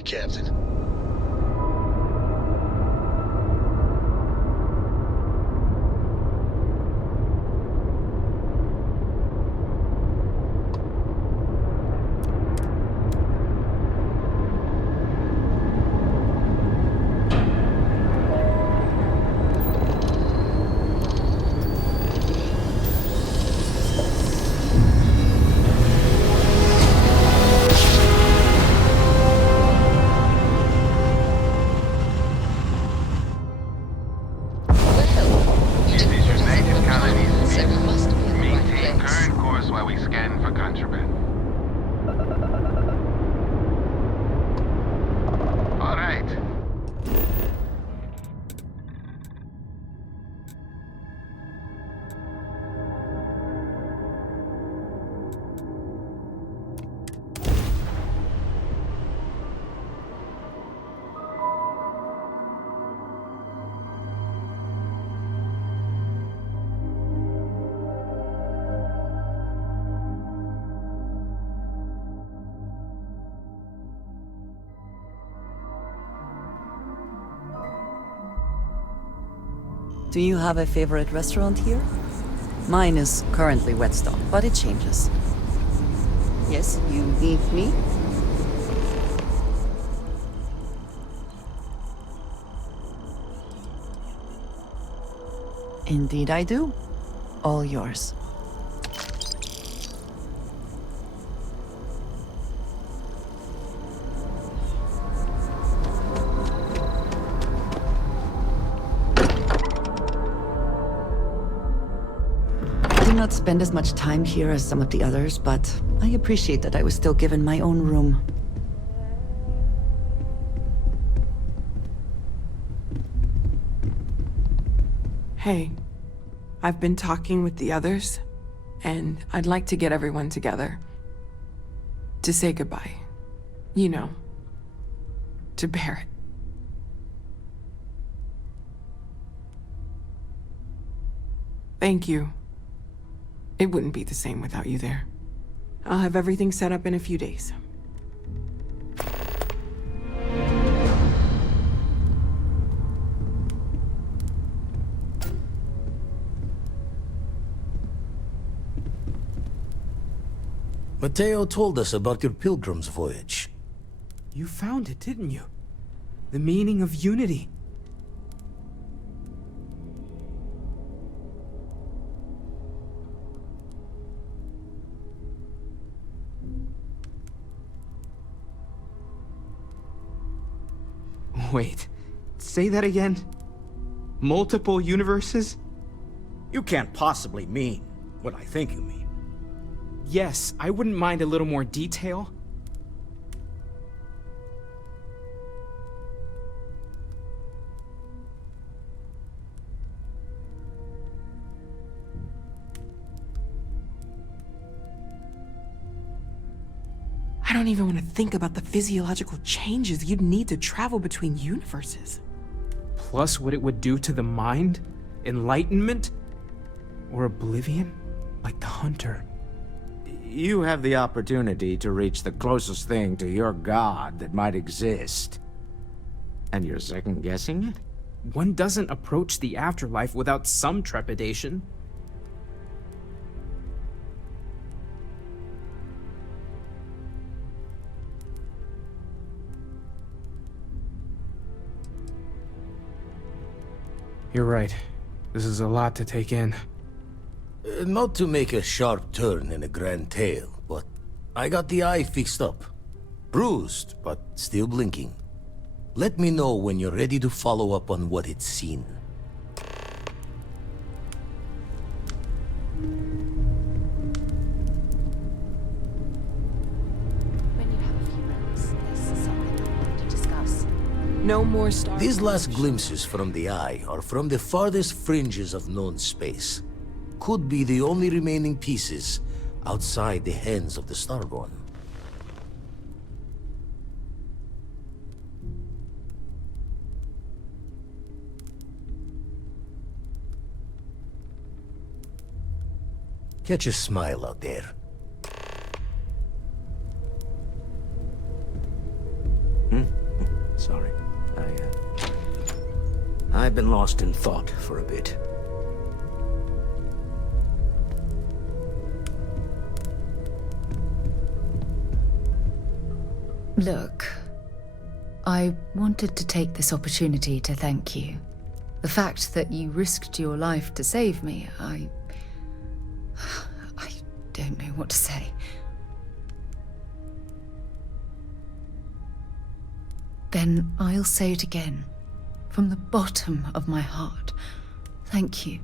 it, Captain. Do you have a favorite restaurant here? Mine is currently Whetstone, but it changes. Yes, you need me? Indeed I do. All yours. I do not spend as much time here as some of the others, but I appreciate that I was still given my own room. Hey, I've been talking with the others, and I'd like to get everyone together. To say goodbye. You know, to Barrett. Thank you. It wouldn't be the same without you there. I'll have everything set up in a few days. Mateo told us about your pilgrim's voyage. You found it, didn't you? The meaning of unity. Wait, say that again? Multiple universes? You can't possibly mean what I think you mean. Yes, I wouldn't mind a little more detail. I don't even want to think about the physiological changes you'd need to travel between universes. Plus what it would do to the mind? Enlightenment? Or oblivion? Like the Hunter. You have the opportunity to reach the closest thing to your god that might exist. And you're second-guessing it? One doesn't approach the afterlife without some trepidation. You're right. This is a lot to take in. Not to make a sharp turn in a grand tale, but I got the eye fixed up. Bruised, but still blinking. Let me know when you're ready to follow up on what it's seen. When you have a few moments, there's something I want to discuss. No more stars. These last glimpses from the eye are from the farthest fringes of known space. Could be the only remaining pieces outside the hands of the Starborn. Catch a smile out there. Hmm? I've been lost in thought for a bit. Look, I wanted to take this opportunity to thank you. The fact that you risked your life to save me, I don't know what to say. Then I'll say it again, from the bottom of my heart. Thank you.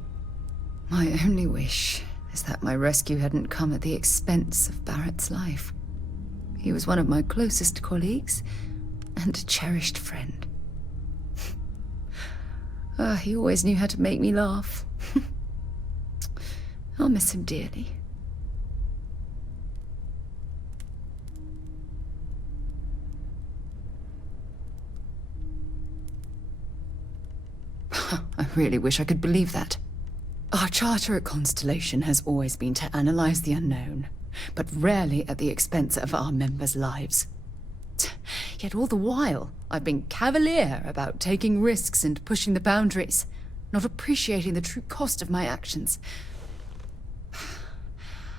My only wish is that my rescue hadn't come at the expense of Barrett's life. He was one of my closest colleagues and a cherished friend. He always knew how to make me laugh. I'll miss him dearly. I really wish I could believe that. Our charter at Constellation has always been to analyze the unknown, but rarely at the expense of our members' lives. Yet all the while, I've been cavalier about taking risks and pushing the boundaries, not appreciating the true cost of my actions.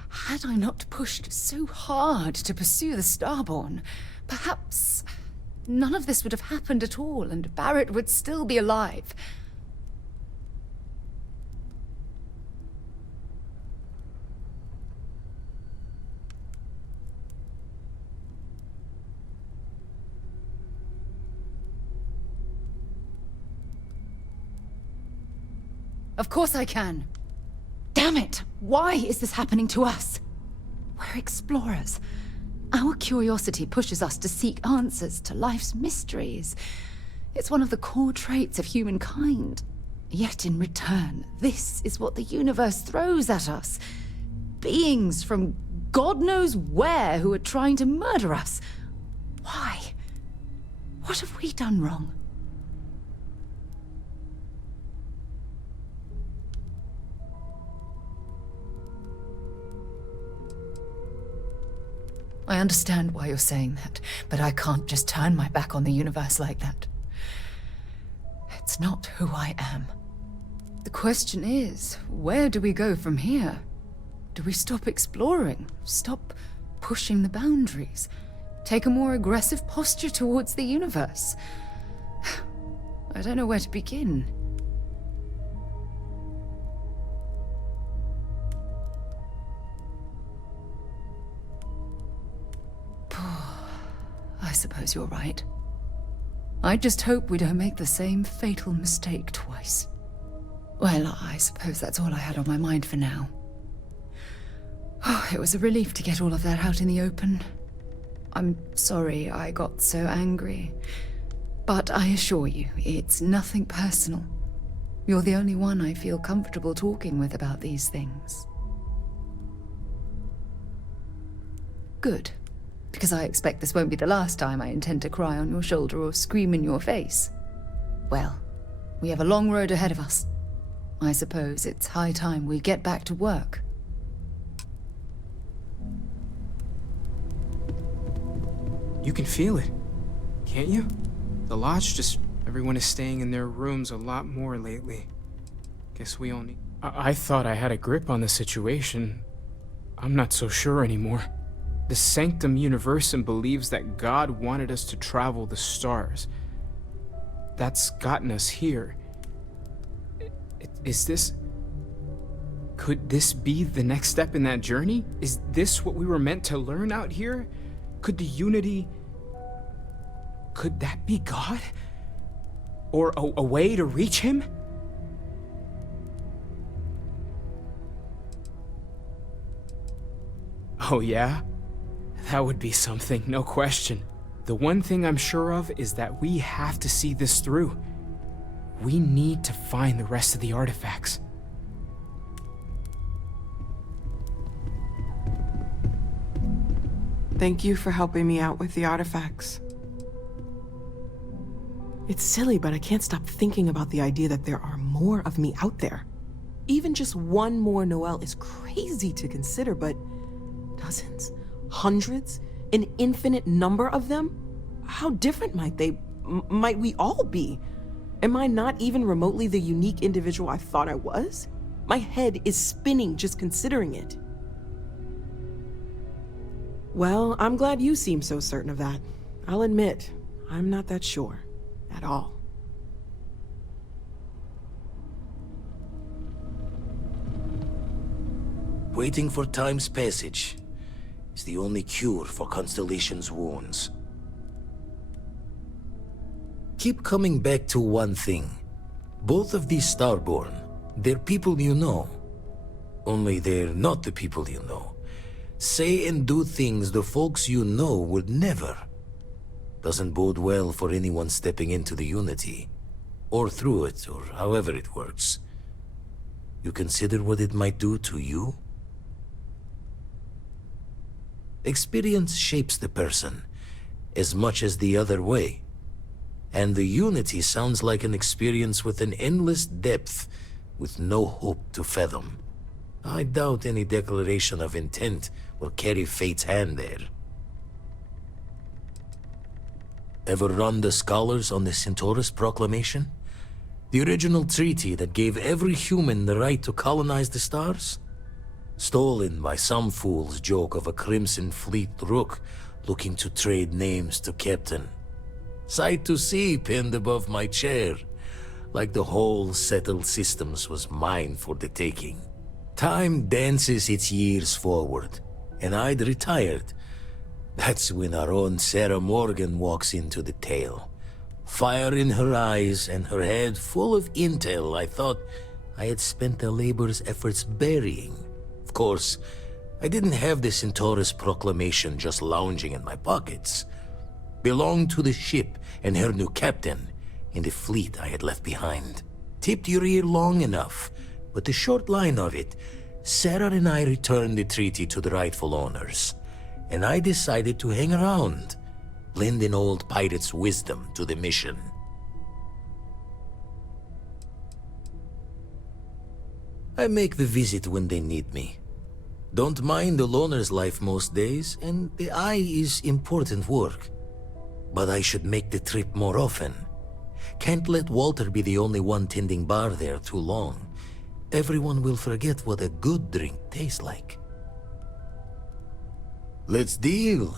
Had I not pushed so hard to pursue the Starborn, perhaps none of this would have happened at all, and Barrett would still be alive. Of course I can. Damn it! Why is this happening to us? We're explorers. Our curiosity pushes us to seek answers to life's mysteries. It's one of the core traits of humankind. Yet in return, this is what the universe throws at us. Beings from God knows where who are trying to murder us. Why? What have we done wrong? I understand why you're saying that, but I can't just turn my back on the universe like that. It's not who I am. The question is, where do we go from here? Do we stop exploring? Stop pushing the boundaries? Take a more aggressive posture towards the universe? I don't know where to begin. I suppose you're right. I just hope we don't make the same fatal mistake twice. Well, I suppose that's all I had on my mind for now. Oh, it was a relief to get all of that out in the open. I'm sorry I got so angry. But I assure you, it's nothing personal. You're the only one I feel comfortable talking with about these things. Good. Because I expect this won't be the last time I intend to cry on your shoulder or scream in your face. Well, we have a long road ahead of us. I suppose it's high time we get back to work. You can feel it, can't you? The lodge just... everyone is staying in their rooms a lot more lately. Guess we only... I thought I had a grip on the situation. I'm not so sure anymore. The Sanctum Universum believes that God wanted us to travel the stars. That's gotten us here. Is this... could this be the next step in that journey? Is this what we were meant to learn out here? Could the Unity... could that be God? Or a way to reach him? Oh yeah? That would be something, no question. The one thing I'm sure of is that we have to see this through. We need to find the rest of the artifacts. Thank you for helping me out with the artifacts. It's silly, but I can't stop thinking about the idea that there are more of me out there. Even just one more Noelle is crazy to consider, but dozens? Hundreds? An infinite number of them? How different might we all be? Am I not even remotely the unique individual I thought I was? My head is spinning just considering it. Well, I'm glad you seem so certain of that. I'll admit, I'm not that sure. At all. Waiting for time's passage is the only cure for Constellation's wounds. Keep coming back to one thing. Both of these Starborn, they're people you know. Only they're not the people you know. Say and do things the folks you know would never. Doesn't bode well for anyone stepping into the Unity. Or through it, or however it works. You consider what it might do to you? Experience shapes the person, as much as the other way. And the Unity sounds like an experience with an endless depth, with no hope to fathom. I doubt any declaration of intent will carry fate's hand there. Ever run the scholars on the Centaurus Proclamation? The original treaty that gave every human the right to colonize the stars? Stolen by some fool's joke of a Crimson Fleet rook looking to trade names to Captain. Sight to see pinned above my chair, like the whole settled systems was mine for the taking. Time dances its years forward, and I'd retired. That's when our own Sarah Morgan walks into the tale. Fire in her eyes and her head full of intel I thought I had spent the labor's efforts burying. Of course, I didn't have the Centaurus Proclamation just lounging in my pockets. Belonged to the ship and her new captain in the fleet I had left behind. Tipped your ear long enough, but the short line of it, Sarah and I returned the treaty to the rightful owners, and I decided to hang around, lend an old pirate's wisdom to the mission. I make the visit when they need me. Don't mind the loner's life most days, and the eye is important work. But I should make the trip more often. Can't let Walter be the only one tending bar there too long. Everyone will forget what a good drink tastes like. Let's deal.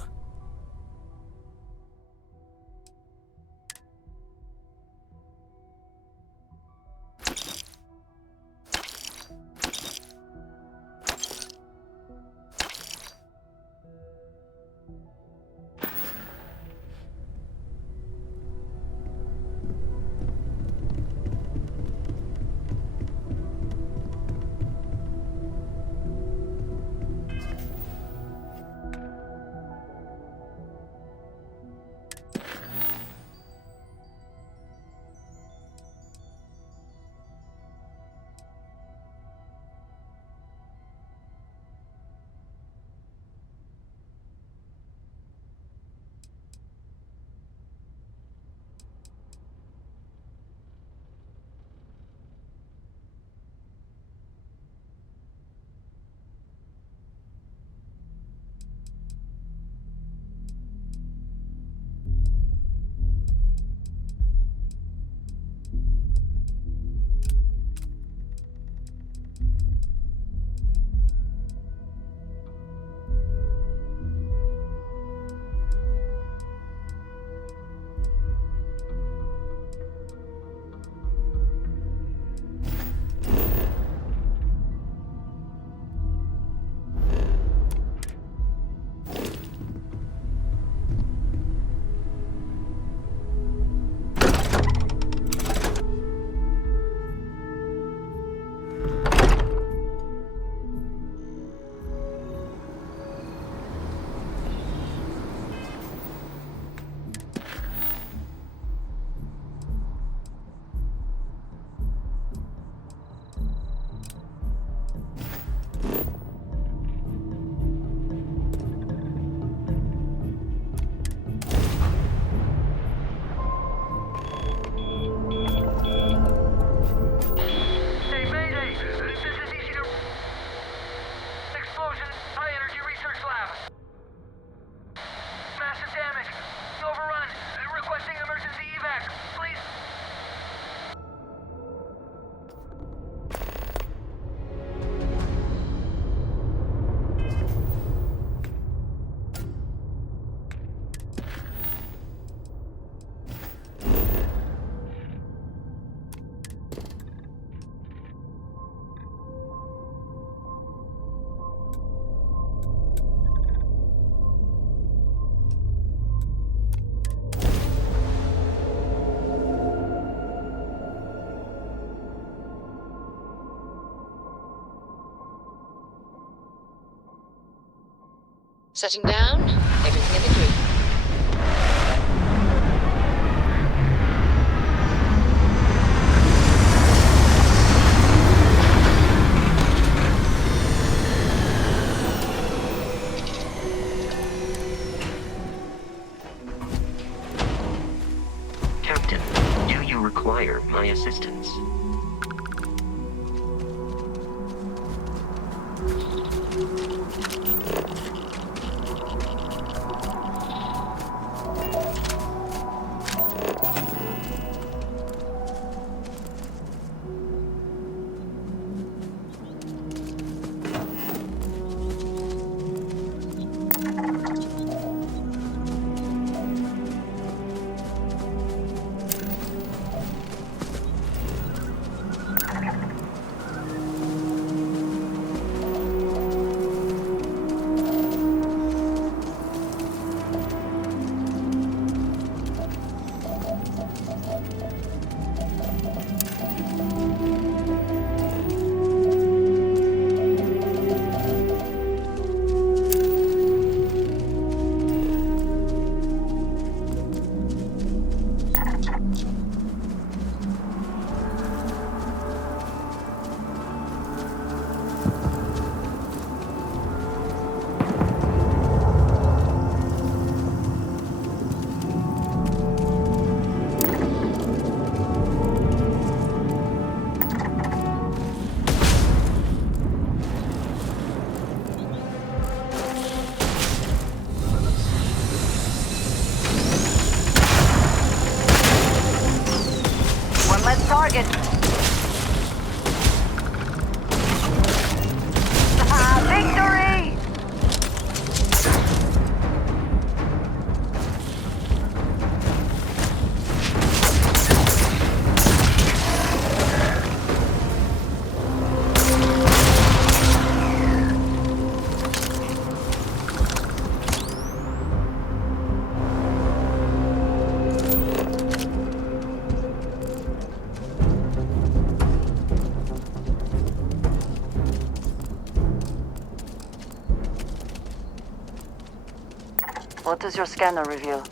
Setting down. Everything in the green. Captain, do you require my assistance? One less target. Victory! What does your scanner reveal?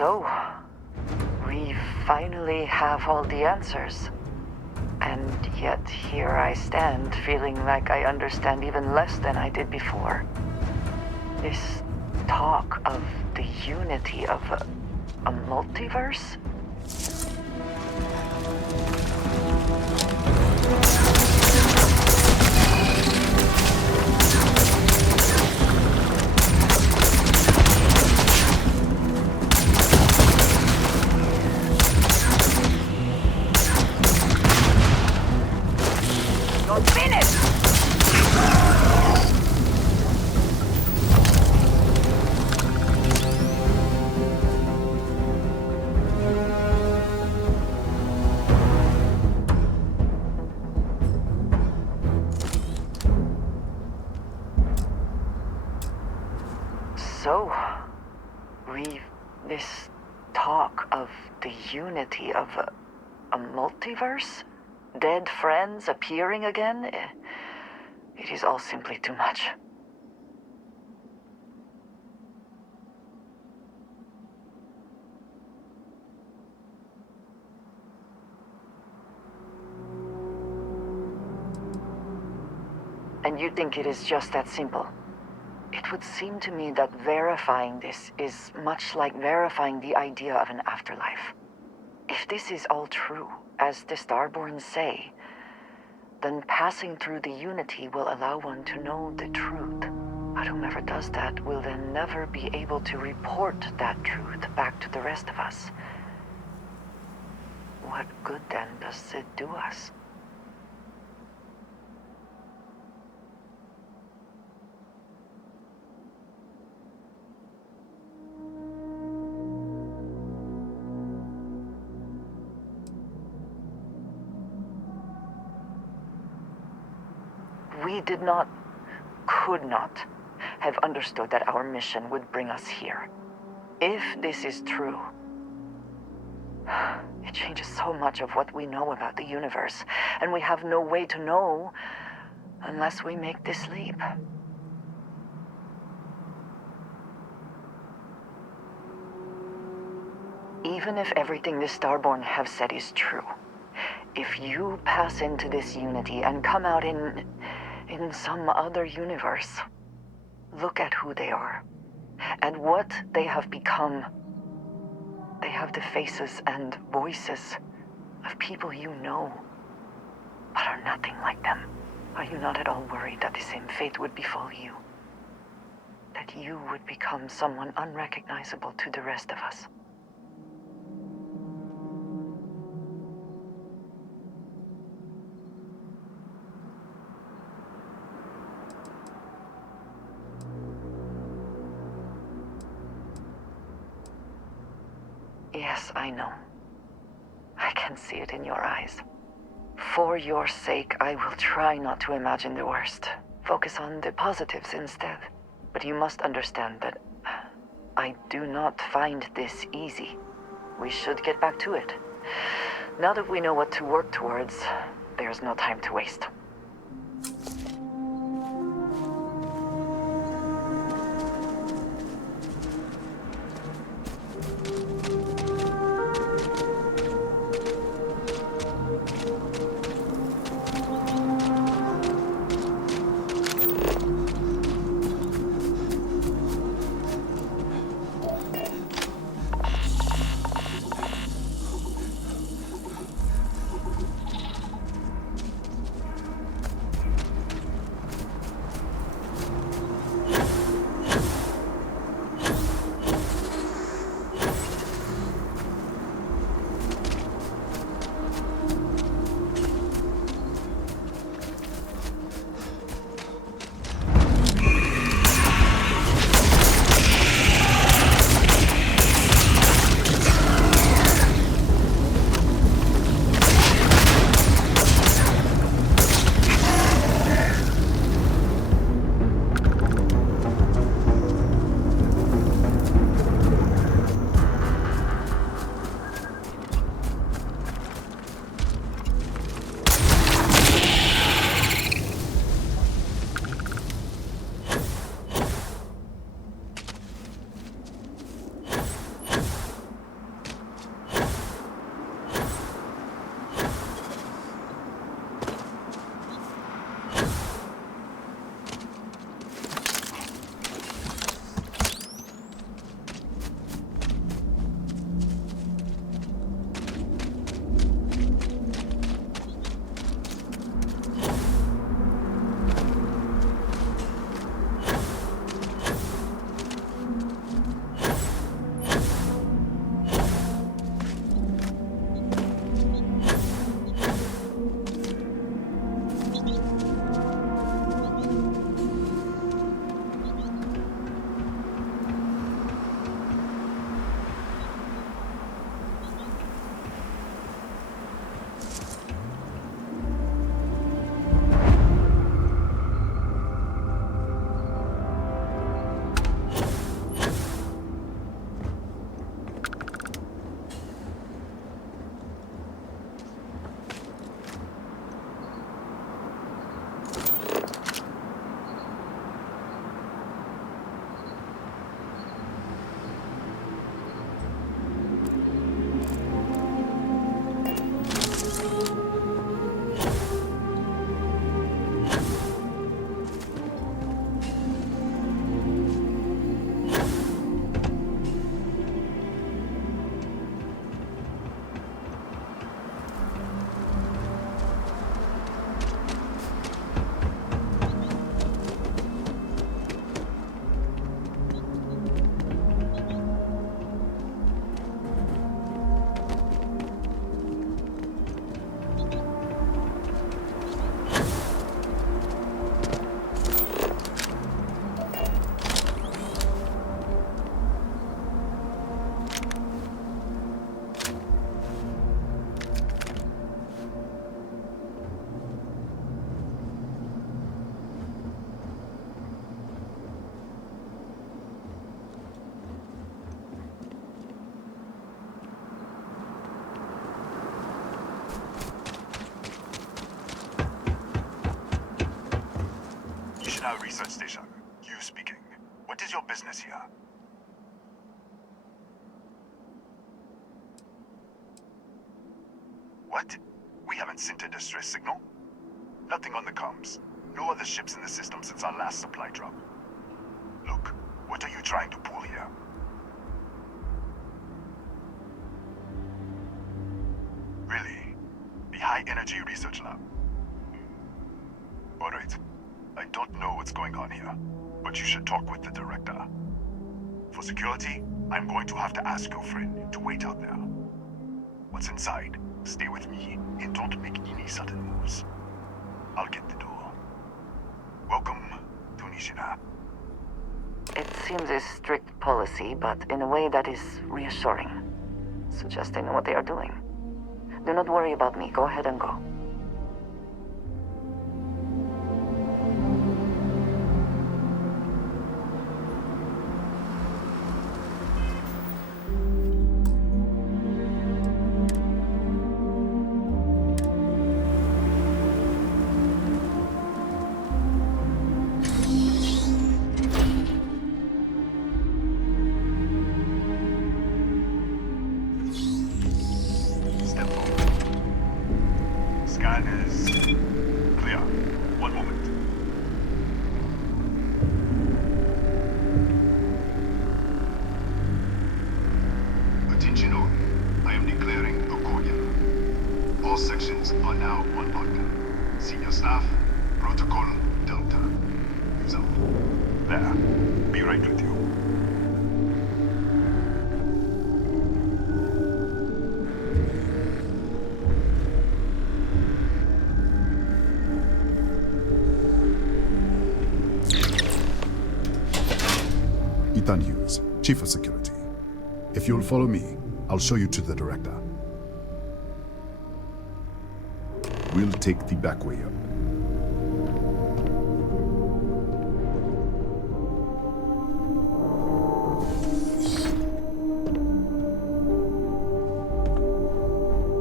So, we finally have all the answers. And yet here I stand, feeling like I understand even less than I did before. This talk of the unity of a multiverse? So, we've this talk of the unity of a multiverse? Dead friends appearing again? It is all simply too much. And you think it is just that simple? It would seem to me that verifying this is much like verifying the idea of an afterlife. If this is all true, as the Starborn say, then passing through the unity will allow one to know the truth. But whomever does that will then never be able to report that truth back to the rest of us. What good then does it do us? We did not, could not, have understood that our mission would bring us here. If this is true, it changes so much of what we know about the universe, and we have no way to know unless we make this leap. Even if everything the Starborn have said is true, if you pass into this unity and come out in some other universe, look at who they are and what they have become. They have the faces and voices of people you know, but are nothing like them. Are you not at all worried that the same fate would befall you? That you would become someone unrecognizable to the rest of us? Yes, I know. I can see it in your eyes. For your sake, I will try not to imagine the worst. Focus on the positives instead. But you must understand that I do not find this easy. We should get back to it. Now that we know what to work towards, there's no time to waste. Nishina Research Station. You speaking. What is your business here? What? We haven't sent a distress signal? Nothing on the comms. No other ships in the system since our last supply drop. Look, what are you trying to pull here? Really? The High Energy Research Lab? Alright. I don't know what's going on here, but you should talk with the director. For security, I'm going to have to ask your friend to wait out there. What's inside? Stay with me, and don't make any sudden moves. I'll get the door. Welcome to Nishina. It seems a strict policy, but in a way that is reassuring. Suggests they know what they are doing. Do not worry about me. Go ahead and go. Step forward. Scan is clear. One moment. Attention all. I am declaring a Konya. All sections are now on lockdown. Senior staff, Protocol Delta. Use out. There. Be right with you. Ethan Hughes, Chief of Security. If you'll follow me, I'll show you to the director. We'll take the back way up.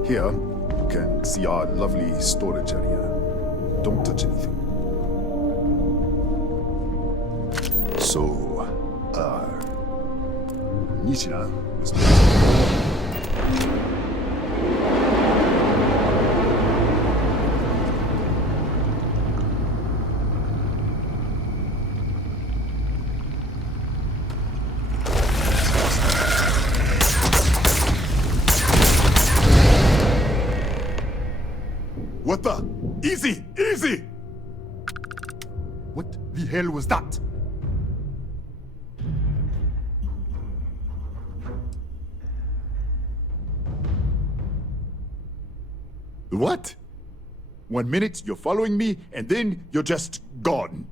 Here, you can see our lovely storage area. Don't touch anything. So, Nishina was... What the? Easy! Easy! What the hell was that? What? 1 minute, you're following me, and then you're just gone.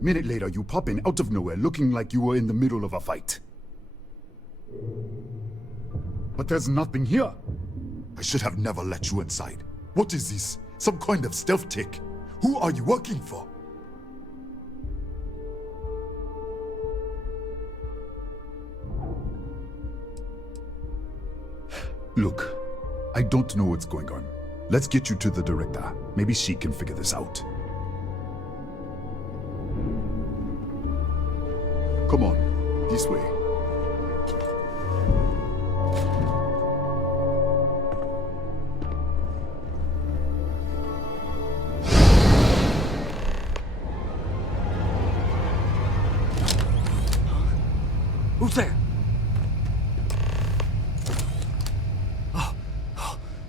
Minute later, you pop in out of nowhere looking like you were in the middle of a fight. But there's nothing here. I should have never let you inside. What is this? Some kind of stealth tick? Who are you working for? Look, I don't know what's going on. Let's get you to the director. Maybe she can figure this out. Come on, this way. Who's there?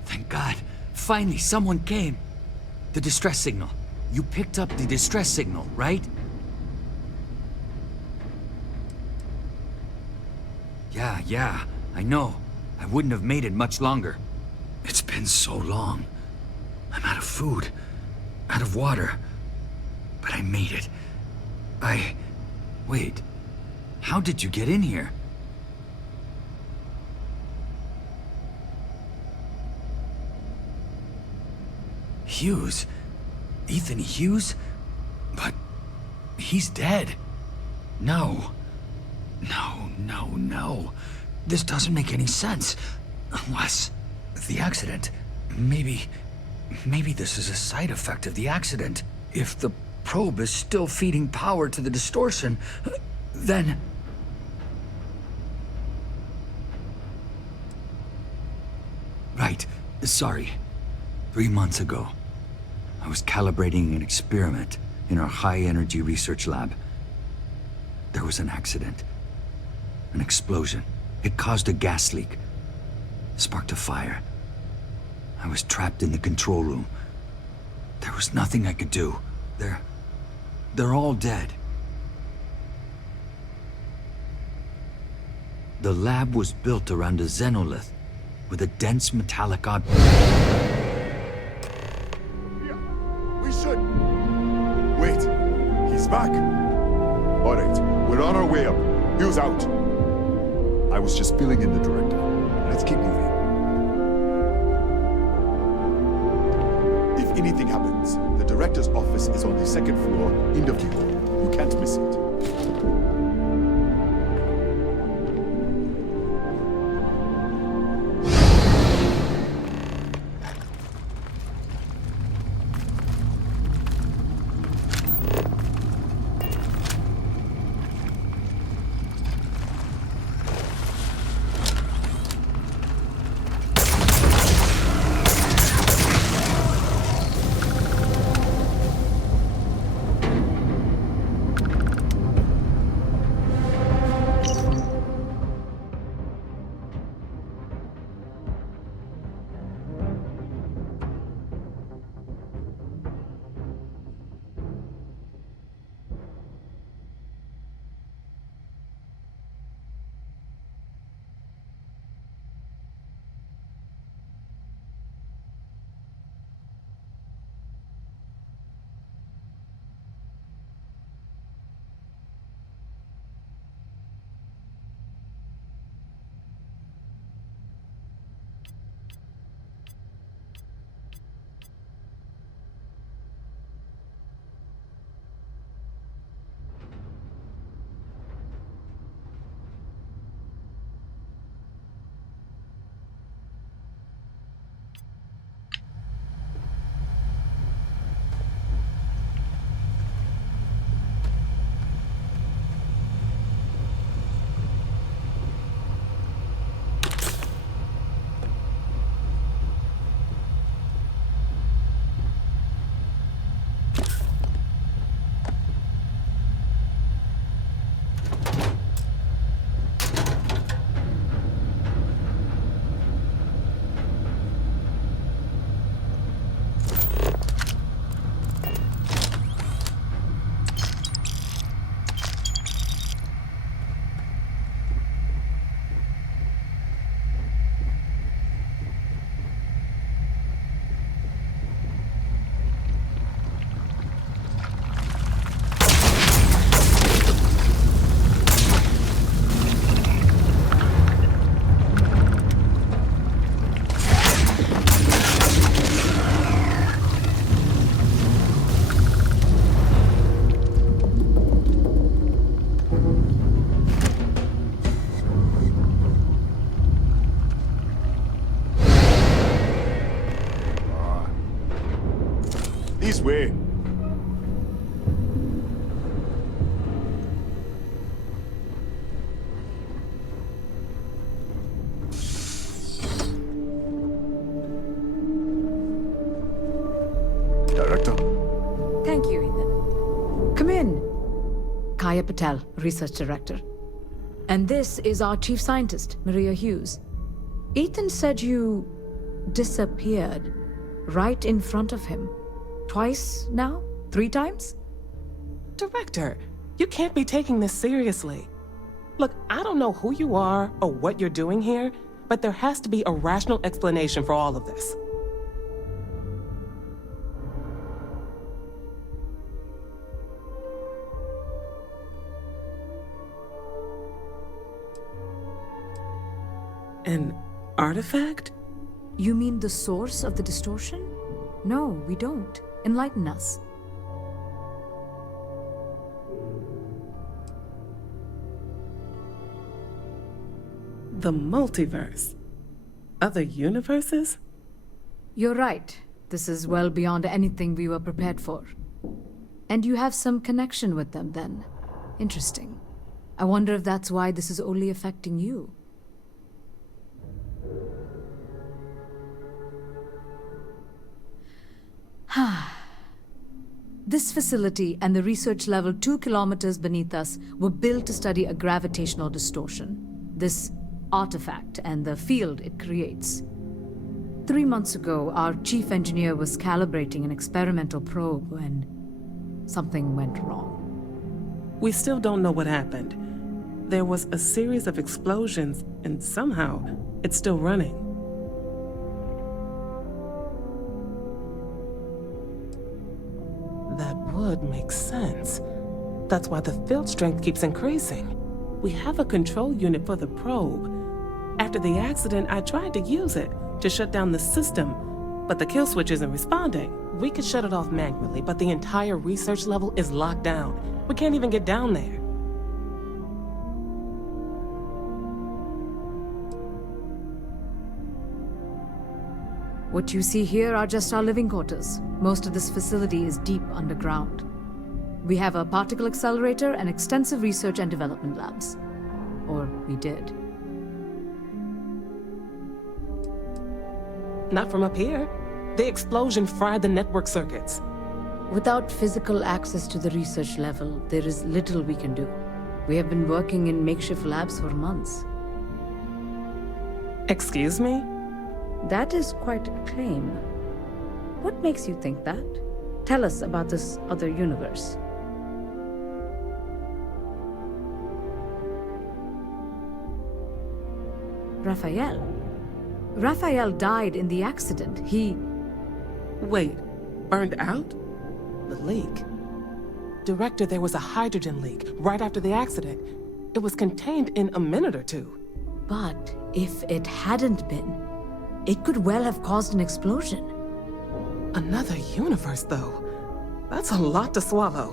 Thank God. Finally, someone came. The distress signal. You picked up the distress signal, right? Yeah, I know. I wouldn't have made it much longer. It's been so long. I'm out of food, out of water. But I made it. Wait. How did you get in here? Hughes? Ethan Hughes? But he's dead. No. This doesn't make any sense. Unless the accident. Maybe this is a side effect of the accident. If the probe is still feeding power to the distortion, then... Right. Sorry. 3 months ago, I was calibrating an experiment in our high-energy research lab. There was an accident. An explosion. It caused a gas leak. Sparked a fire. I was trapped in the control room. There was nothing I could do. They're all dead. The lab was built around a xenolith with a dense metallic object. We should... Wait. He's back. All right, we're on our way up. Hughes out. I was just filling in the director. Let's keep moving. If anything happens, the director's office is on the second floor, end of the hall. You can't miss it. This way. Director? Thank you, Ethan. Come in. Kaya Patel, Research Director. And this is our Chief Scientist, Maria Hughes. Ethan said you disappeared right in front of him. Twice now? 3 times? Director, you can't be taking this seriously. Look, I don't know who you are or what you're doing here, but there has to be a rational explanation for all of this. An artifact? You mean the source of the distortion? No, we don't. Enlighten us. The multiverse? Other universes? You're right. This is well beyond anything we were prepared for. And you have some connection with them then. Interesting. I wonder if that's why this is only affecting you. This facility and the research level 2 kilometers beneath us were built to study a gravitational distortion. This artifact and the field it creates. 3 months ago, our chief engineer was calibrating an experimental probe when something went wrong. We still don't know what happened. There was a series of explosions, and somehow it's still running. That would make sense. That's why the field strength keeps increasing. We have a control unit for the probe. After the accident, I tried to use it to shut down the system, but the kill switch isn't responding. We could shut it off manually, but the entire research level is locked down. We can't even get down there. What you see here are just our living quarters. Most of this facility is deep underground. We have a particle accelerator and extensive research and development labs. Or we did. Not from up here. The explosion fried the network circuits. Without physical access to the research level, there is little we can do. We have been working in makeshift labs for months. Excuse me? That is quite a claim. What makes you think that? Tell us about this other universe. Raphael. Raphael died in the accident. He... Wait, burned out? The leak. Director, there was a hydrogen leak right after the accident. It was contained in a minute or two. But if it hadn't been, it could well have caused an explosion. Another universe, though. That's a lot to swallow.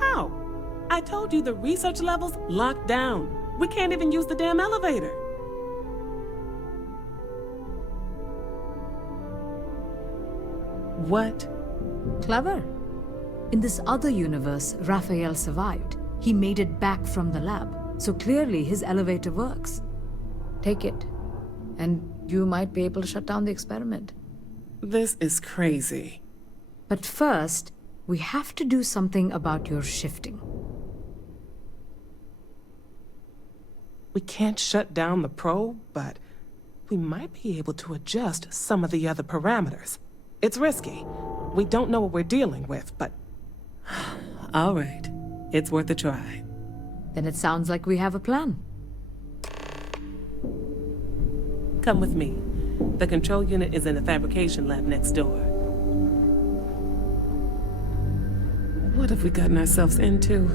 How? I told you the research level's locked down. We can't even use the damn elevator. What? Clever. In this other universe, Raphael survived. He made it back from the lab, so clearly his elevator works. Take it, and you might be able to shut down the experiment. This is crazy. But first, we have to do something about your shifting. We can't shut down the probe, but we might be able to adjust some of the other parameters. It's risky. We don't know what we're dealing with, but... All right. It's worth a try. Then it sounds like we have a plan. Come with me. The control unit is in the fabrication lab next door. What have we gotten ourselves into?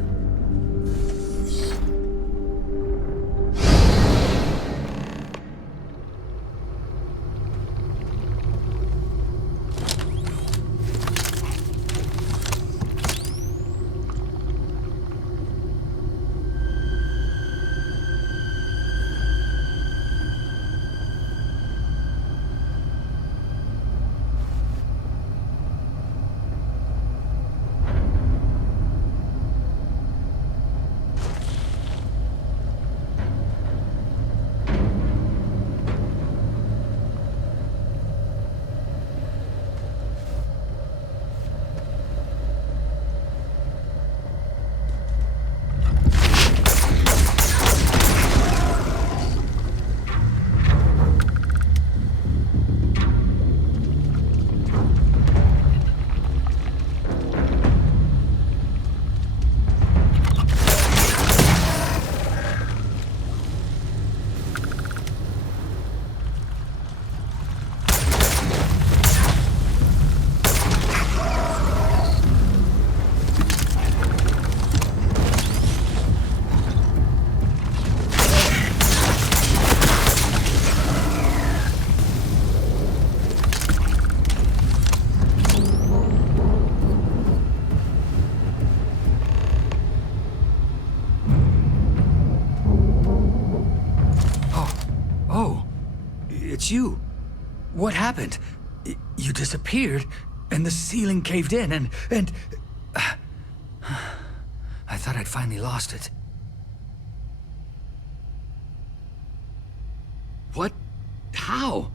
It's you. What happened? You disappeared, and the ceiling caved in, and... I thought I'd finally lost it. What? How?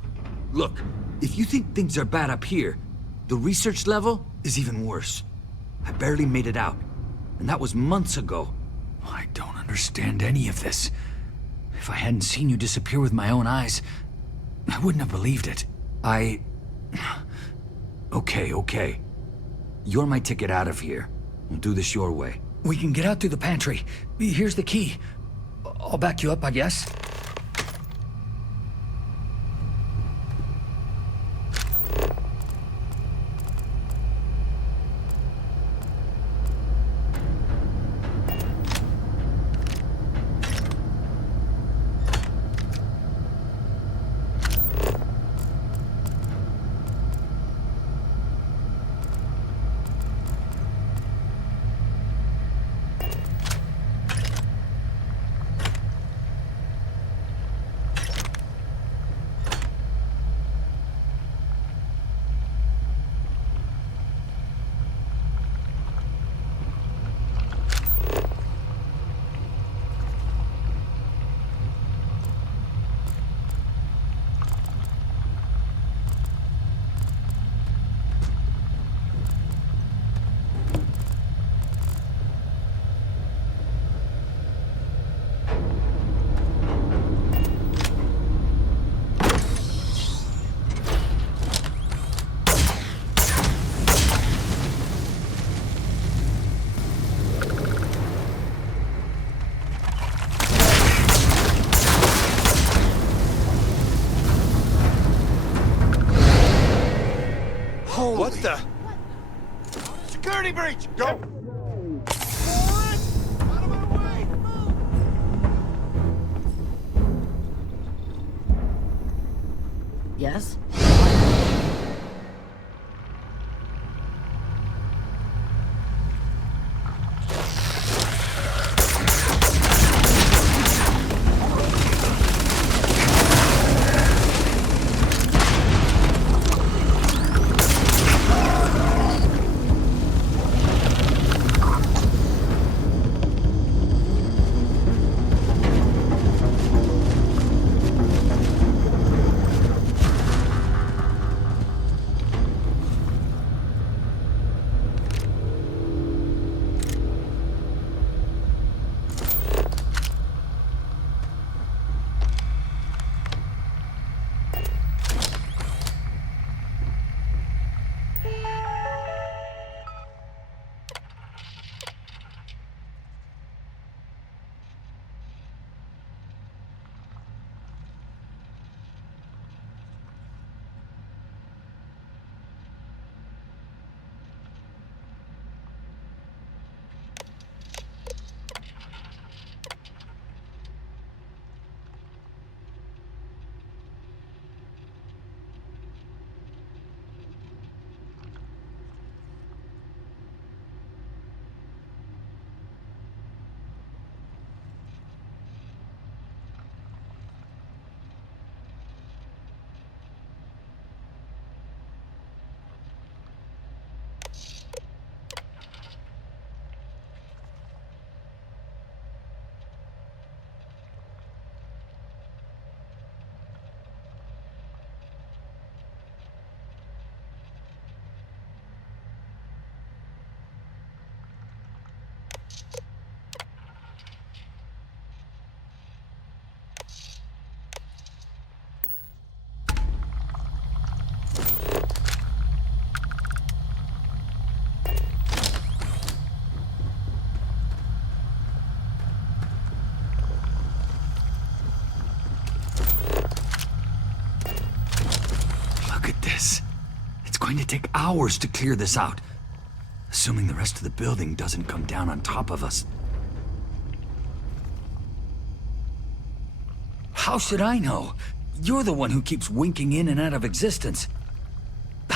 Look, if you think things are bad up here, the research level is even worse. I barely made it out, and that was months ago. I don't understand any of this. If I hadn't seen you disappear with my own eyes, I wouldn't have believed it. Okay. You're my ticket out of here. We'll do this your way. We can get out through the pantry. Here's the key. I'll back you up, I guess. What the? Security breach! Go! Yes? It's going to take hours to clear this out. Assuming the rest of the building doesn't come down on top of us. How should I know? You're the one who keeps winking in and out of existence.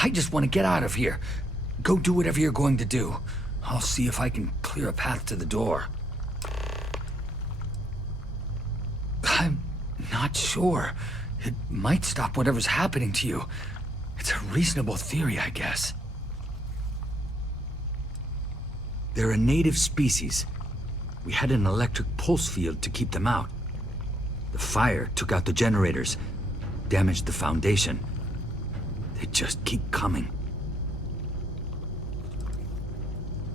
I just want to get out of here. Go do whatever you're going to do. I'll see if I can clear a path to the door. I'm not sure. It might stop whatever's happening to you. It's a reasonable theory, I guess. They're a native species. We had an electric pulse field to keep them out. The fire took out the generators, damaged the foundation. They just keep coming.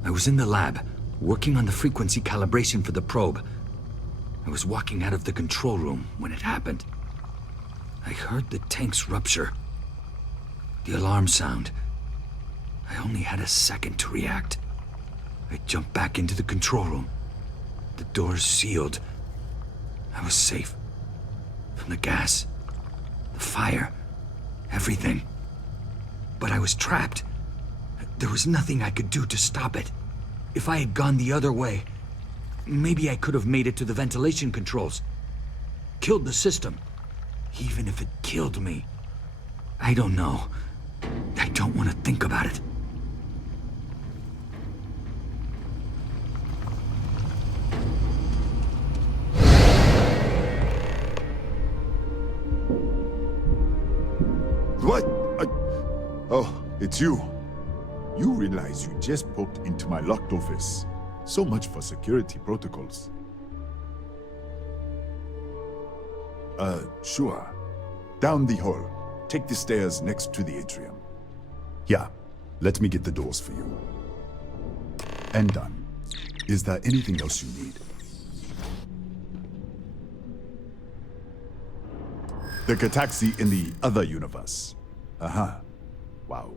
I was in the lab, working on the frequency calibration for the probe. I was walking out of the control room when it happened. I heard the tanks rupture. The alarm sound. I only had a second to react. I jumped back into the control room. The doors sealed. I was safe. From the gas, the fire, everything. But I was trapped. There was nothing I could do to stop it. If I had gone the other way, maybe I could have made it to the ventilation controls. Killed the system. Even if it killed me. I don't know. I don't want to think about it. What? Oh, it's you. You realize you just poked into my locked office. So much for security protocols. Sure. Down the hall. Take the stairs next to the atrium. Yeah, let me get the doors for you. And done. Is there anything else you need? The Cataxi in the other universe. Uh-huh. Wow.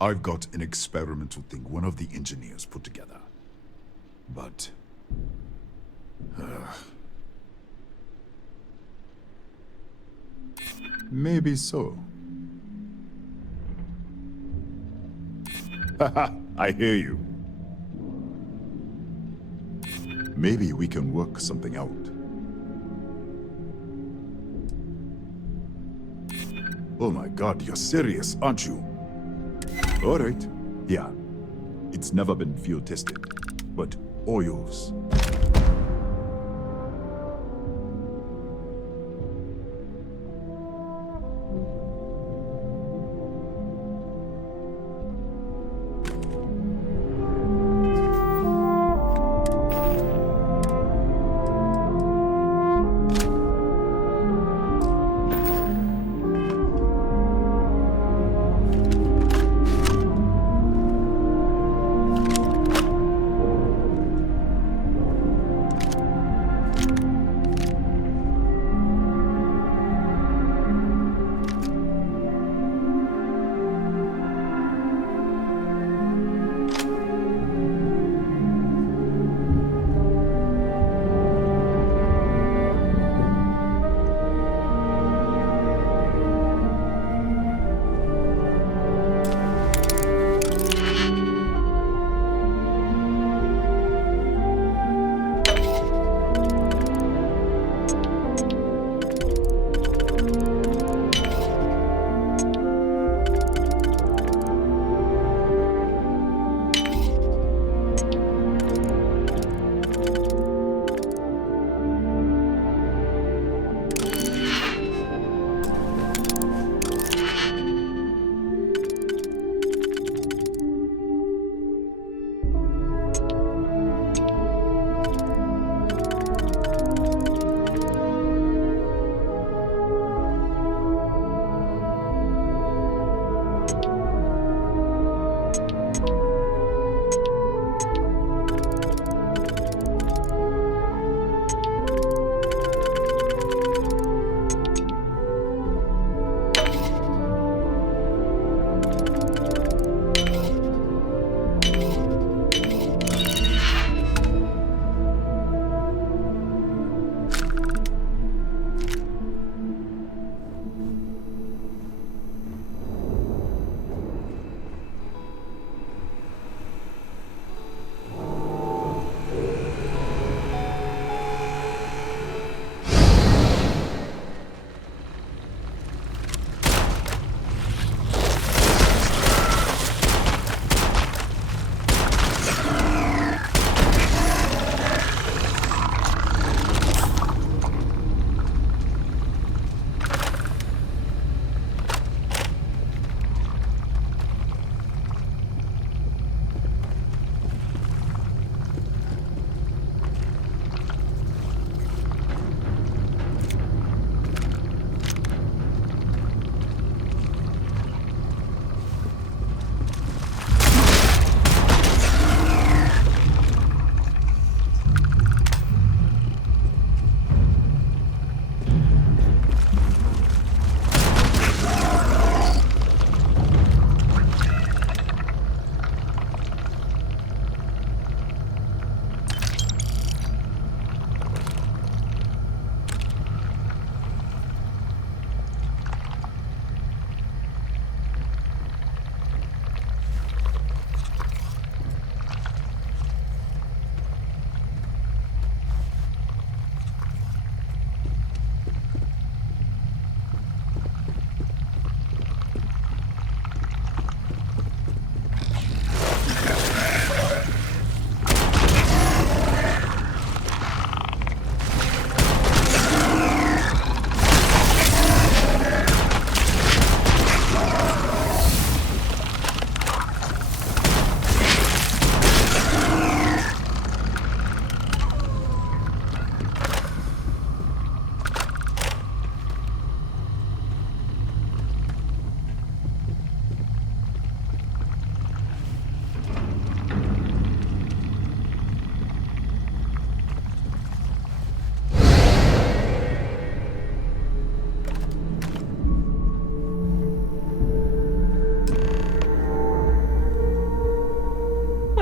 I've got an experimental thing one of the engineers put together. But... maybe so. Haha, I hear you. Maybe we can work something out. Oh my god, you're serious, aren't you? All right. Yeah. It's never been field tested, but all yours.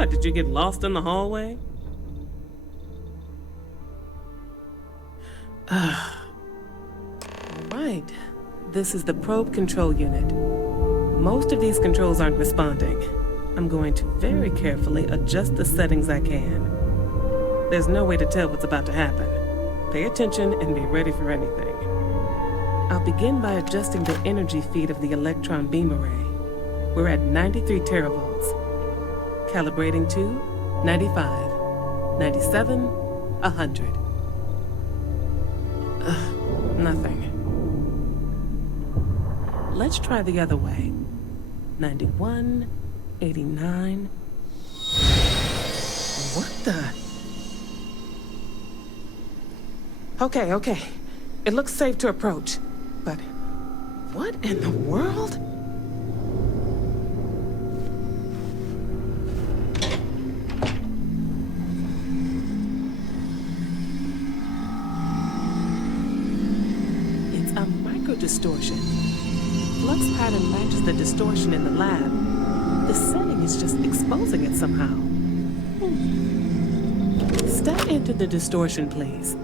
What, did you get lost in the hallway? Right. This is the probe control unit. Most of these controls aren't responding. I'm going to very carefully adjust the settings I can. There's no way to tell what's about to happen. Pay attention and be ready for anything. I'll begin by adjusting the energy feed of the electron beam array. We're at 93 teravolts. Calibrating to 95, 97, 100. Nothing. Let's try the other way. 91, 89. What the? Okay. It looks safe to approach. But what in the world? It's a micro-distortion. Flux pattern matches the distortion in the lab. The setting is just exposing it somehow. Step into the distortion, please.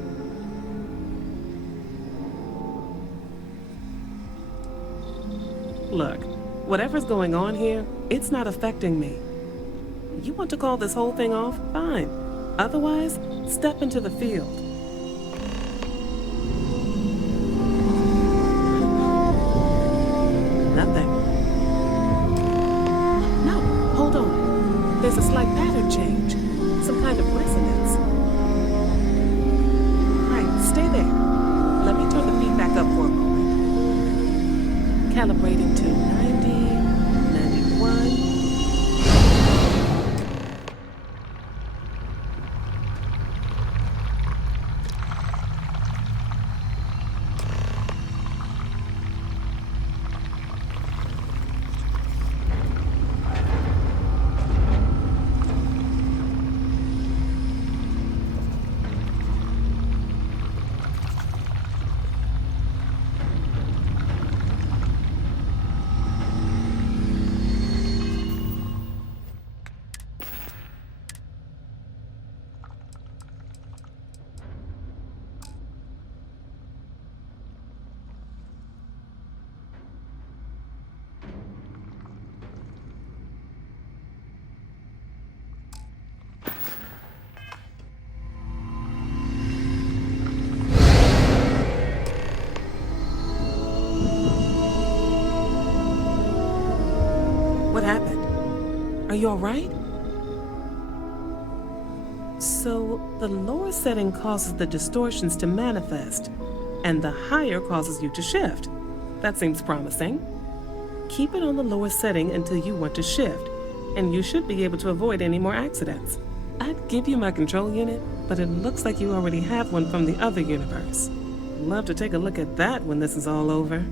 Look, whatever's going on here, it's not affecting me. You want to call this whole thing off? Fine. Otherwise, step into the field. Nothing. No, hold on. There's a slight pattern change. Some kind of resonance. Right, stay there. Let me turn the feed back up for a moment. Calibrating to 90, 91. What happened? Are you all right? So, the lower setting causes the distortions to manifest, and the higher causes you to shift. That seems promising. Keep it on the lower setting until you want to shift, and you should be able to avoid any more accidents. I'd give you my control unit, but it looks like you already have one from the other universe. Love to take a look at that when this is all over.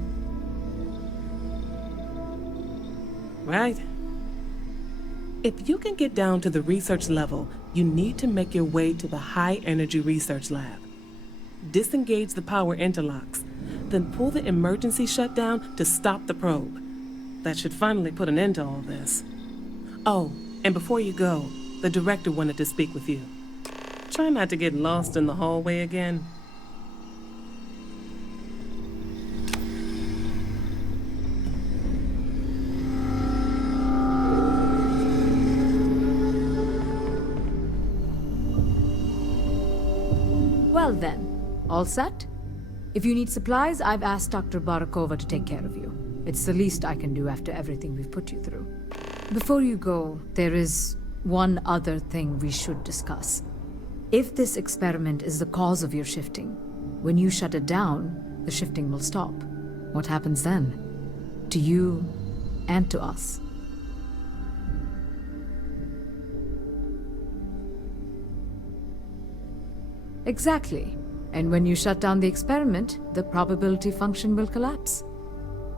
Right. If you can get down to the research level, you need to make your way to the high-energy research lab. Disengage the power interlocks, then pull the emergency shutdown to stop the probe. That should finally put an end to all this. Oh, and before you go, the director wanted to speak with you. Try not to get lost in the hallway again. Well then, all set? If you need supplies, I've asked Dr. Barakova to take care of you. It's the least I can do after everything we've put you through. Before you go, there is one other thing we should discuss. If this experiment is the cause of your shifting, when you shut it down, the shifting will stop. What happens then? To you and to us. Exactly. And when you shut down the experiment, the probability function will collapse.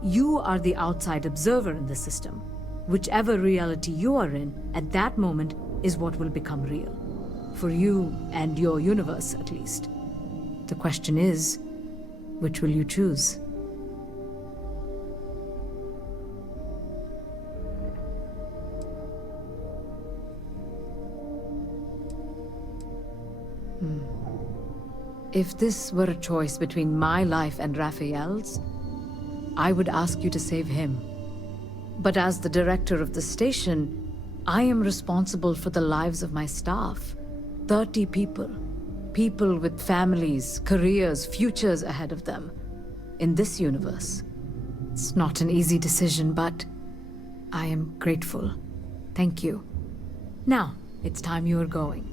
You are the outside observer in the system. Whichever reality you are in, at that moment, is what will become real. For you and your universe, at least. The question is, which will you choose? If this were a choice between my life and Raphael's, I would ask you to save him. But as the director of the station, I am responsible for the lives of my staff. 30 people. People with families, careers, futures ahead of them. In this universe. It's not an easy decision, but I am grateful. Thank you. Now, it's time you are going.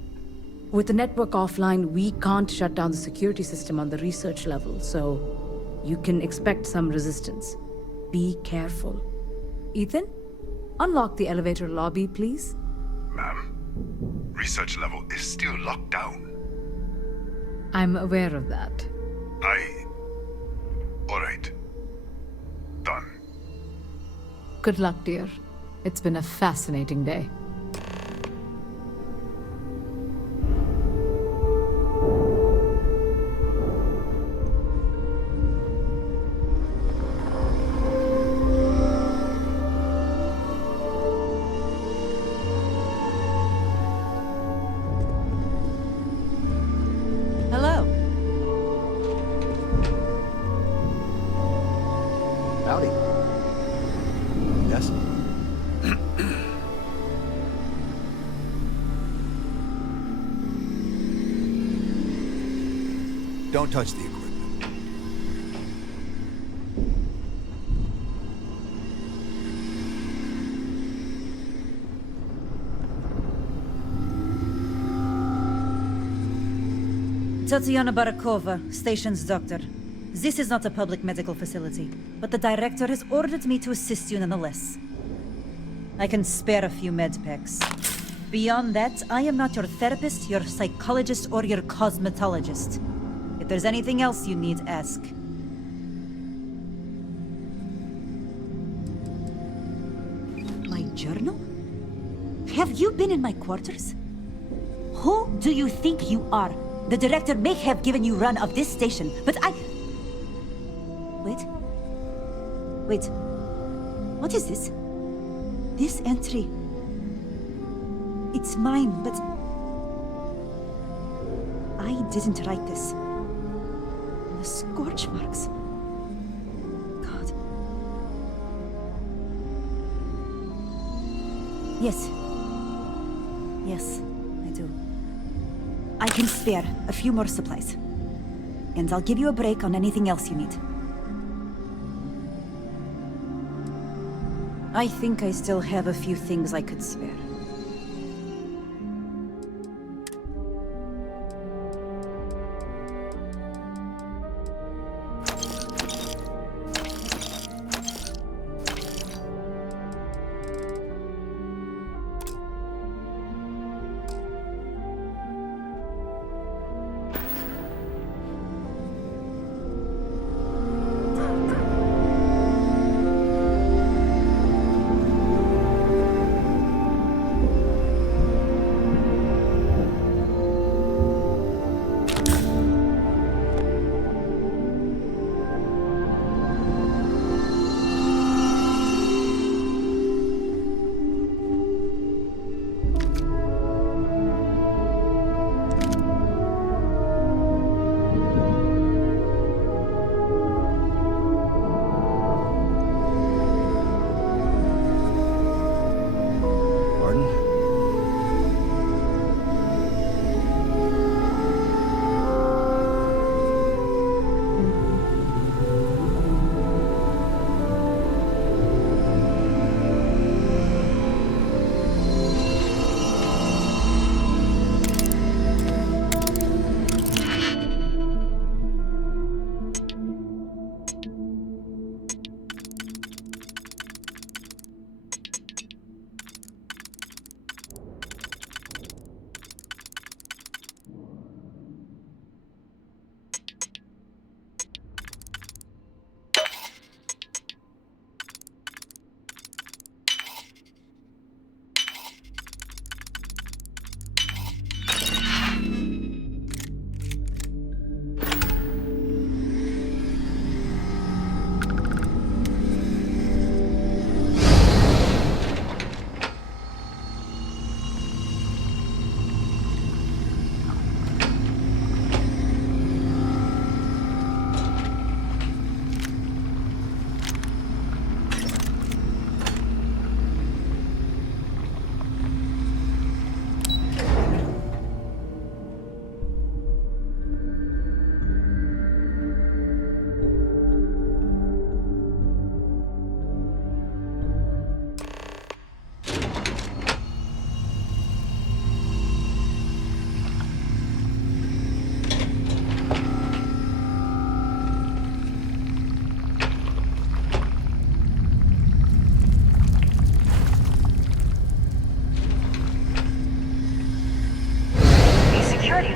With the network offline, we can't shut down the security system on the research level, so you can expect some resistance. Be careful. Ethan, unlock the elevator lobby, please. Ma'am, research level is still locked down. I'm aware of that. All right. Done. Good luck, dear. It's been a fascinating day. Hello. Howdy. Yes? Don't touch the equipment. Tatiana Barakova, station's doctor. This is not a public medical facility, but the director has ordered me to assist you nonetheless. I can spare a few med packs. Beyond that, I am not your therapist, your psychologist, or your cosmetologist. If there's anything else you need, ask. My journal? Have you been in my quarters? Who do you think you are? The director may have given you run of this station, but I... Wait. What is this? This entry... It's mine, but... I didn't write this. The scorch marks... God... Yes. Yes, I do. I can spare a few more supplies. And I'll give you a break on anything else you need. I think I still have a few things I could spare.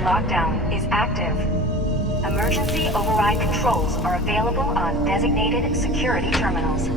lockdown is active. Emergency override controls are available on designated security terminals.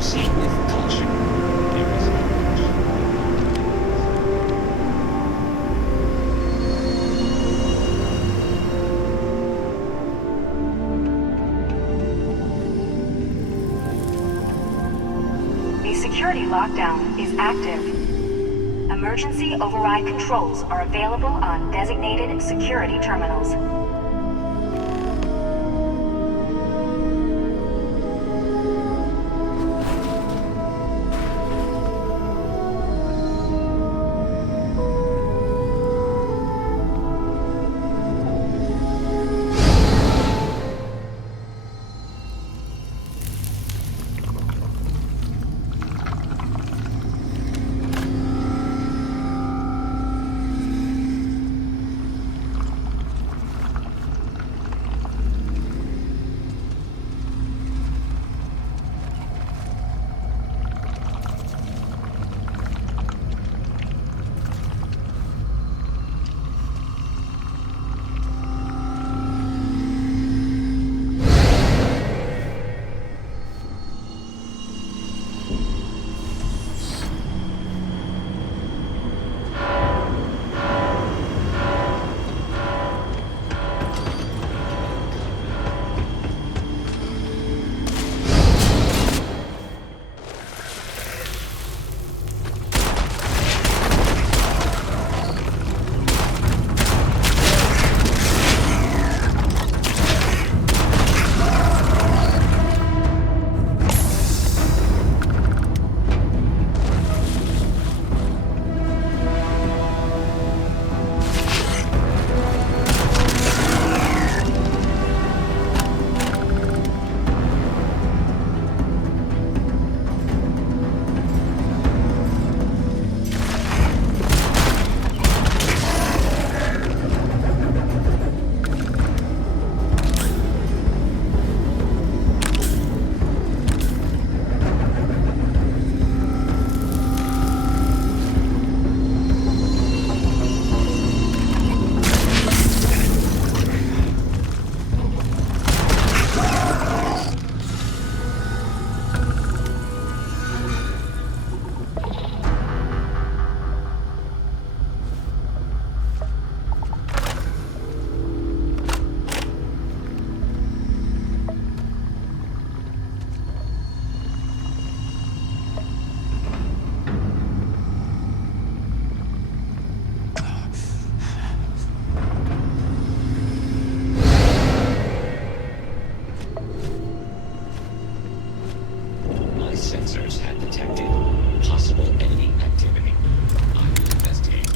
Proceed with caution. There is no The security lockdown is active. Emergency override controls are available on designated security terminals. sensors had detected possible enemy activity. I will investigate.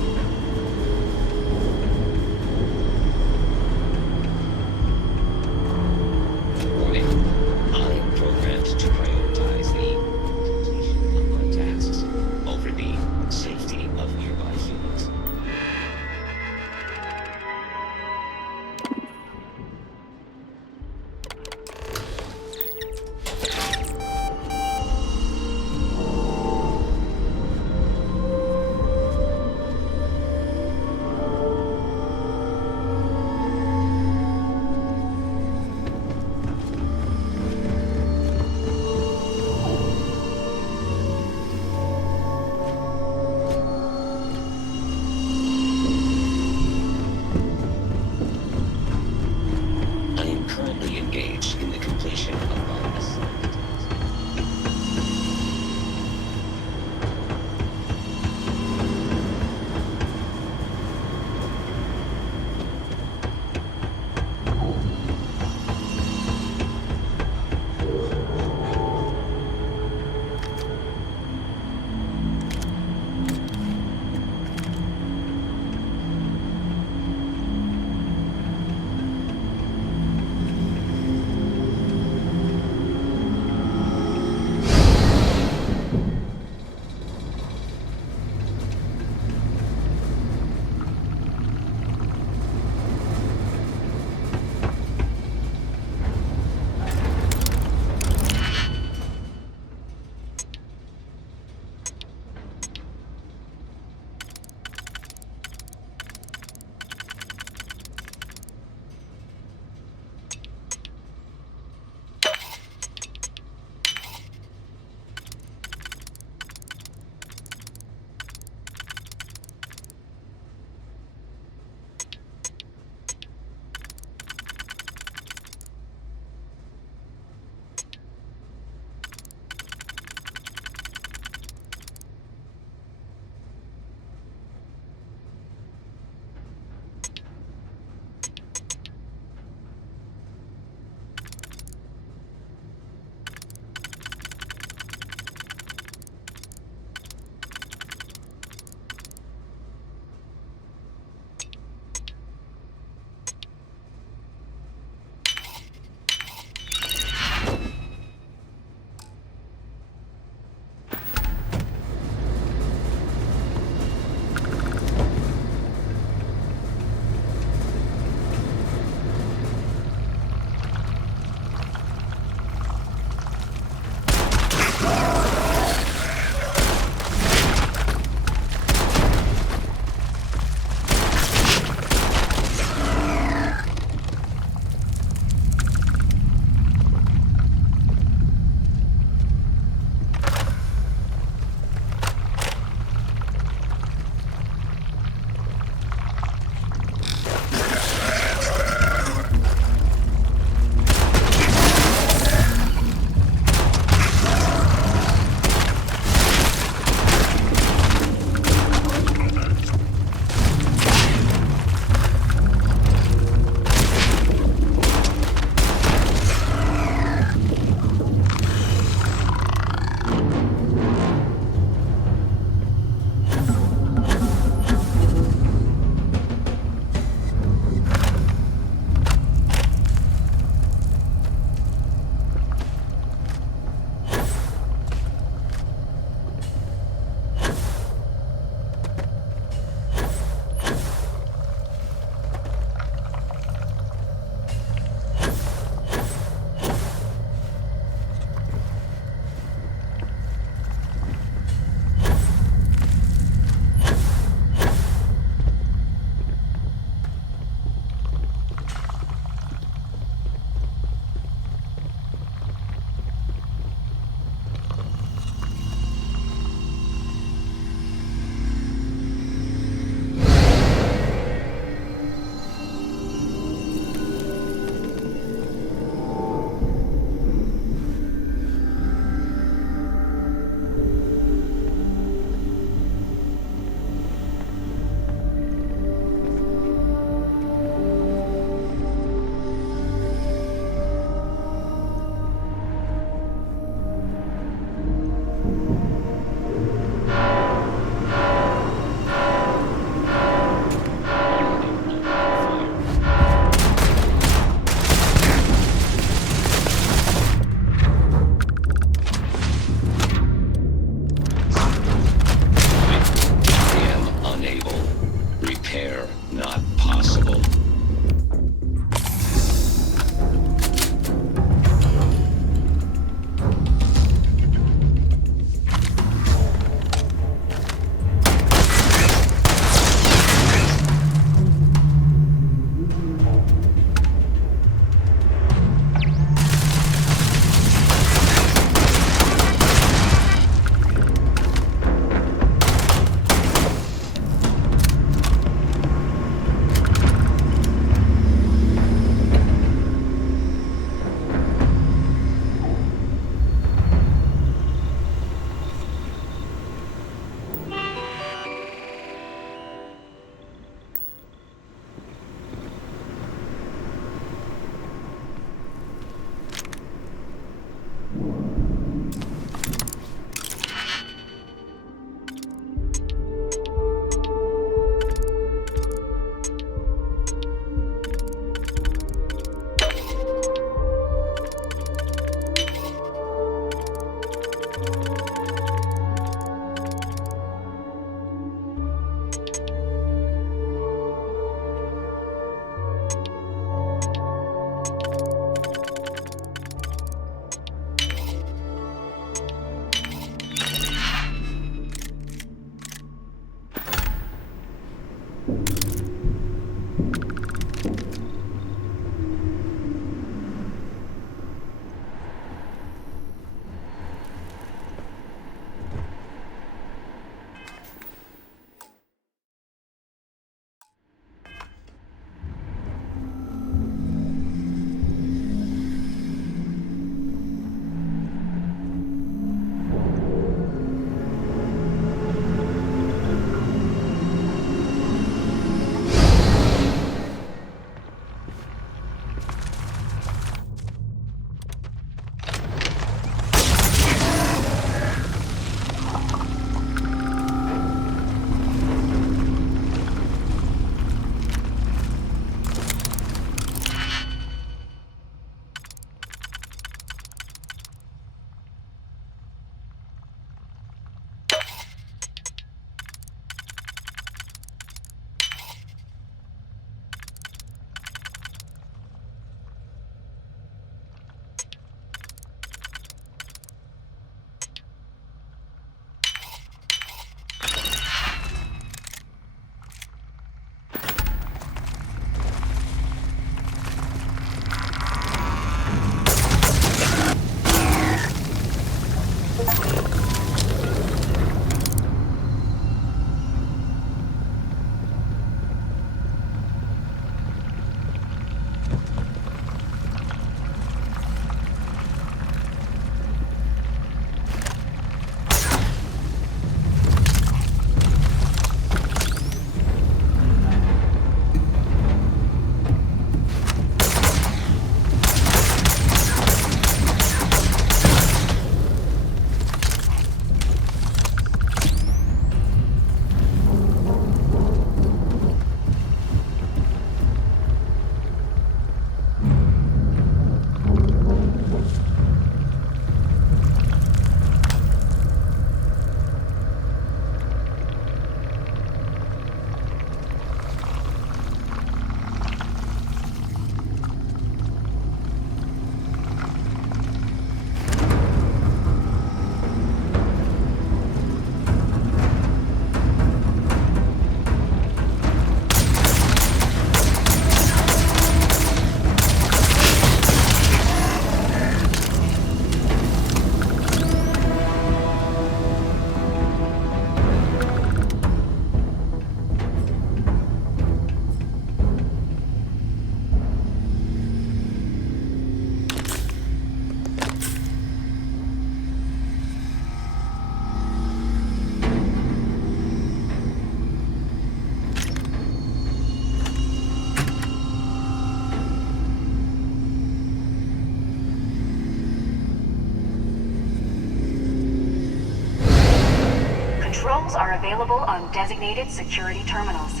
controls are available on designated security terminals.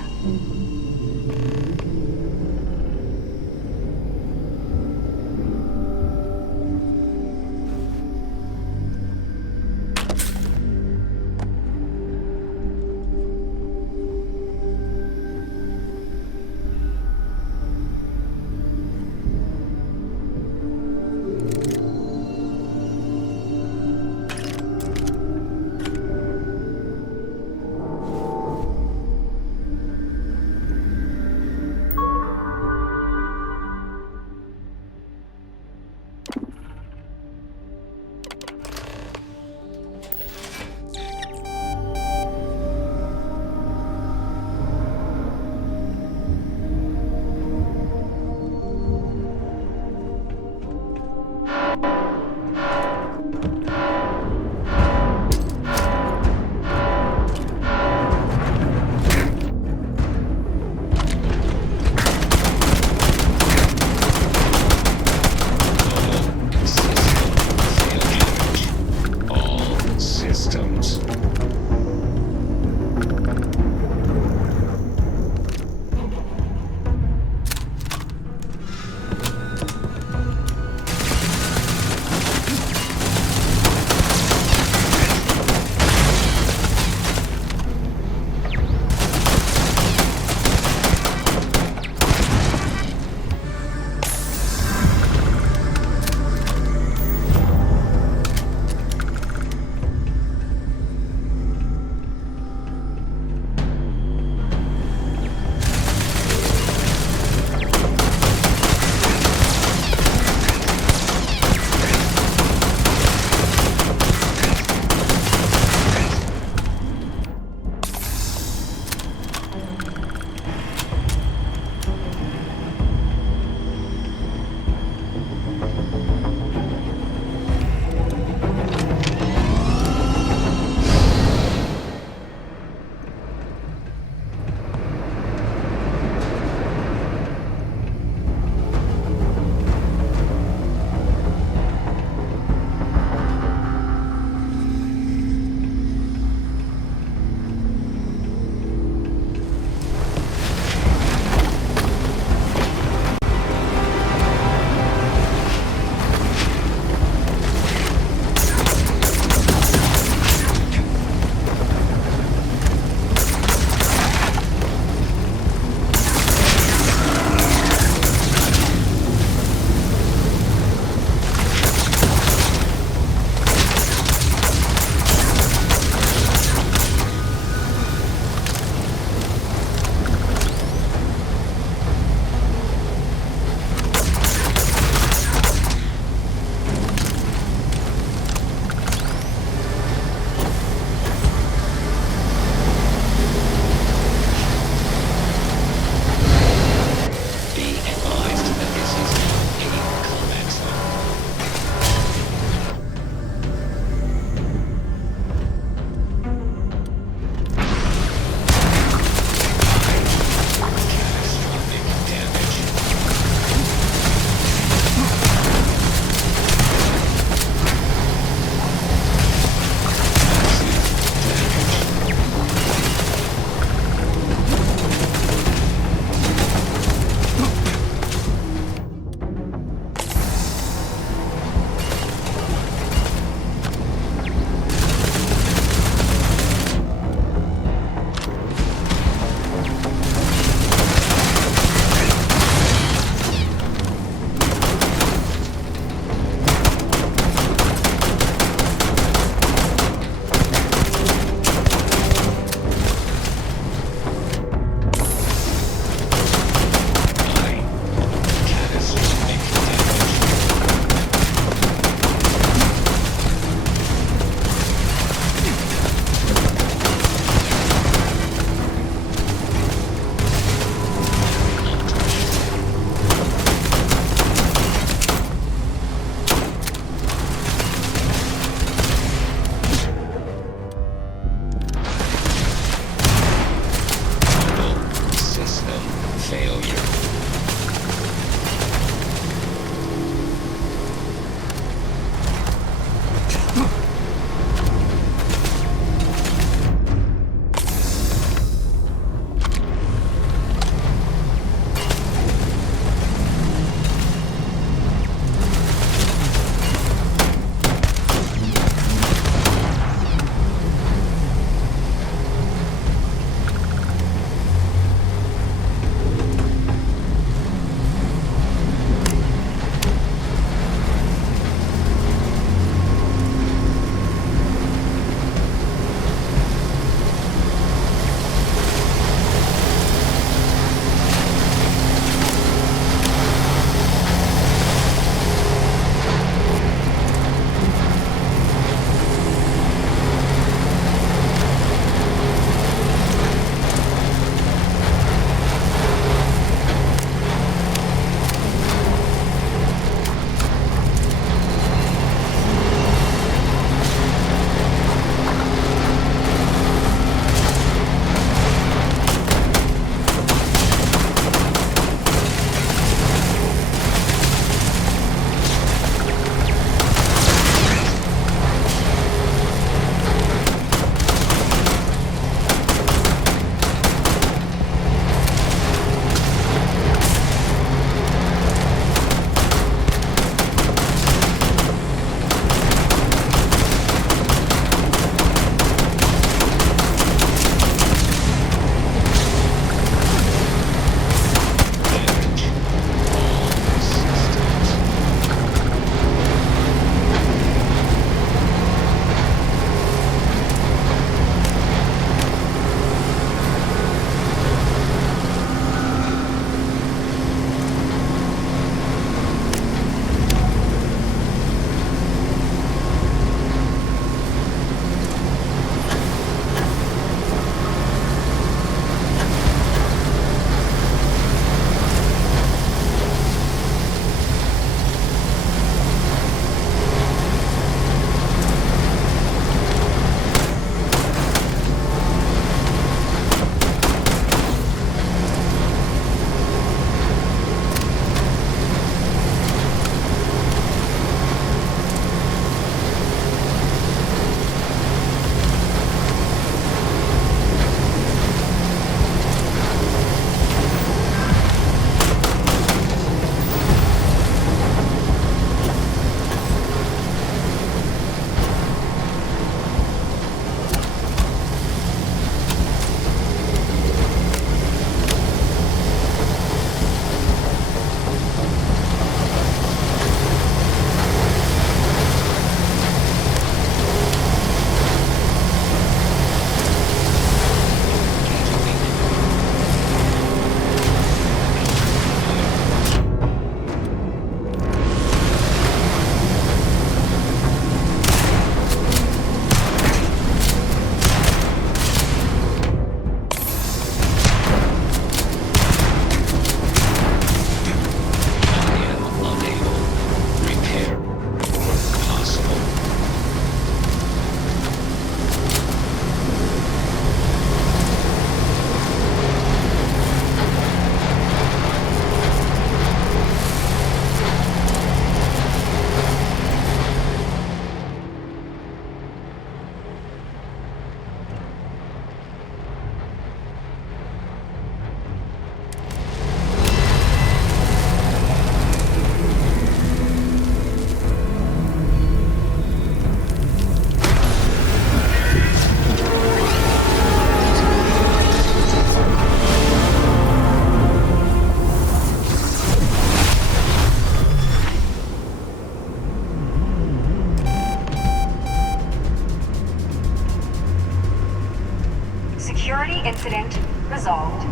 Security incident resolved.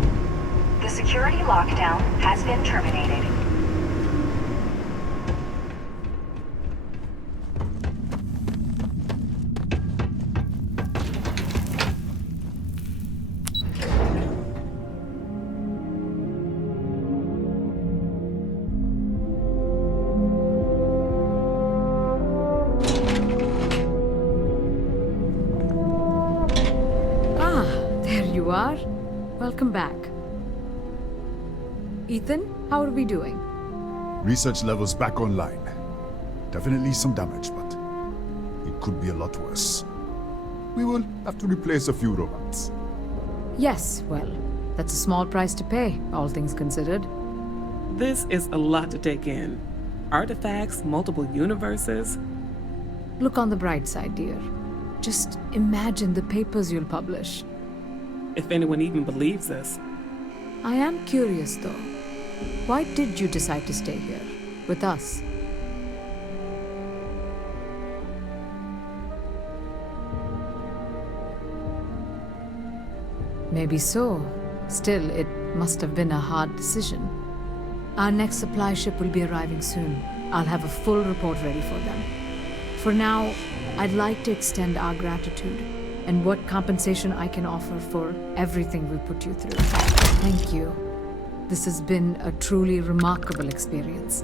The security lockdown has been terminated. You are? Welcome back. Ethan, how are we doing? Research levels back online. Definitely some damage, but it could be a lot worse. We will have to replace a few robots. Yes, well, that's a small price to pay, all things considered. This is a lot to take in. Artifacts, multiple universes. Look on the bright side, dear. Just imagine the papers you'll publish. If anyone even believes this. I am curious, though. Why did you decide to stay here, with us? Maybe so. Still, it must have been a hard decision. Our next supply ship will be arriving soon. I'll have a full report ready for them. For now, I'd like to extend our gratitude and what compensation I can offer for everything we put you through. Thank you. This has been a truly remarkable experience.